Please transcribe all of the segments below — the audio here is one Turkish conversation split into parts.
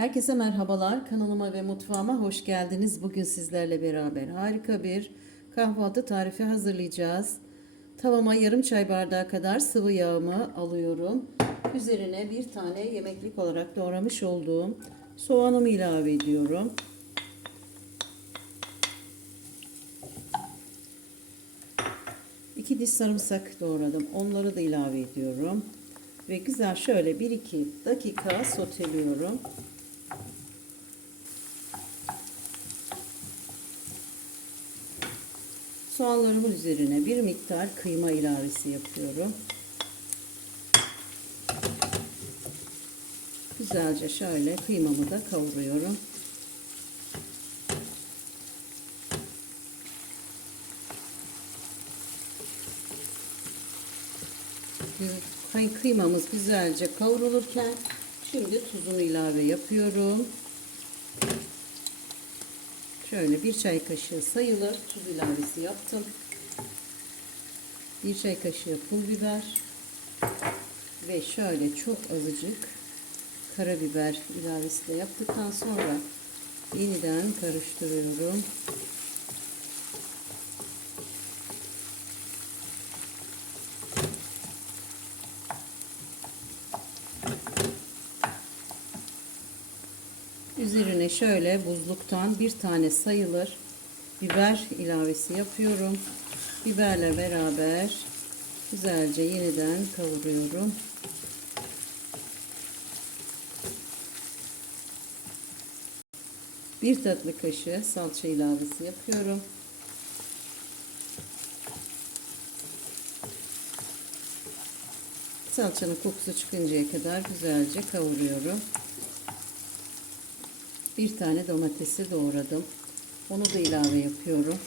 Herkese merhabalar. Kanalıma ve mutfağıma hoş geldiniz. Bugün sizlerle beraber harika bir kahvaltı tarifi hazırlayacağız. Tavama yarım çay bardağı kadar sıvı yağımı alıyorum. Üzerine bir tane yemeklik olarak doğramış olduğum soğanımı ilave ediyorum. İki diş sarımsak doğradım. Onları da ilave ediyorum. Ve güzel şöyle 1-2 dakika soteliyorum. Soğanlarımın üzerine bir miktar kıyma ilavesi yapıyorum. Güzelce şöyle kıymamı da kavuruyorum. Kıymamız güzelce kavrulurken şimdi tuzunu ilave yapıyorum. Şöyle bir çay kaşığı sayılır tuz ilavesi yaptım. Bir çay kaşığı pul biber ve şöyle çok azıcık karabiber ilavesi de yaptıktan sonra yeniden karıştırıyorum. Üzerine şöyle buzluktan bir tane sayılır biber ilavesi yapıyorum. Biberle beraber güzelce yeniden kavuruyorum. Bir tatlı kaşığı salça ilavesi yapıyorum. Salçanın kokusu çıkıncaya kadar güzelce kavuruyorum. Bir tane domatesi doğradım. Onu da ilave yapıyorum.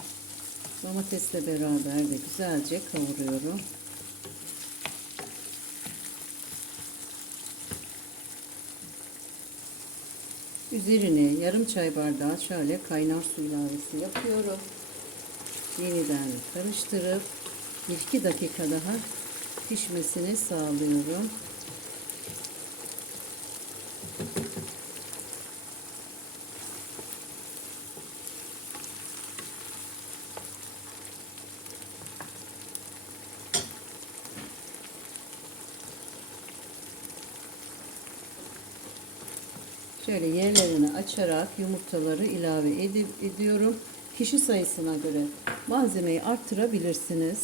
Domatesle beraber de güzelce kavuruyorum. Üzerine yarım çay bardağı şöyle kaynar su ilavesi yapıyorum. Yeniden karıştırıp 1-2 dakika daha pişmesini sağlıyorum. Şöyle yerlerini açarak yumurtaları ilave edip ediyorum. Kişi sayısına göre malzemeyi arttırabilirsiniz.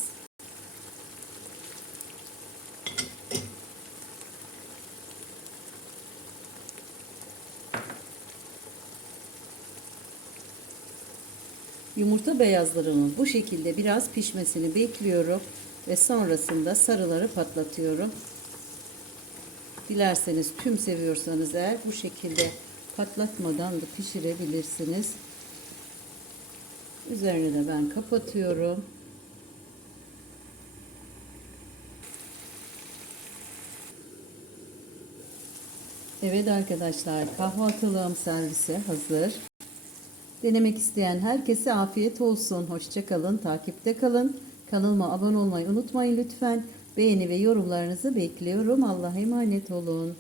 Yumurta beyazlarının bu şekilde biraz pişmesini bekliyorum ve sonrasında sarıları patlatıyorum. Dilerseniz tüm seviyorsanız eğer bu şekilde patlatmadan da pişirebilirsiniz. Üzerine de ben kapatıyorum. Evet arkadaşlar kahvaltılığım servise hazır. Denemek isteyen herkese afiyet olsun. Hoşçakalın, takipte kalın. Kanalıma abone olmayı unutmayın lütfen. Beğeni ve yorumlarınızı bekliyorum. Allah'a emanet olun.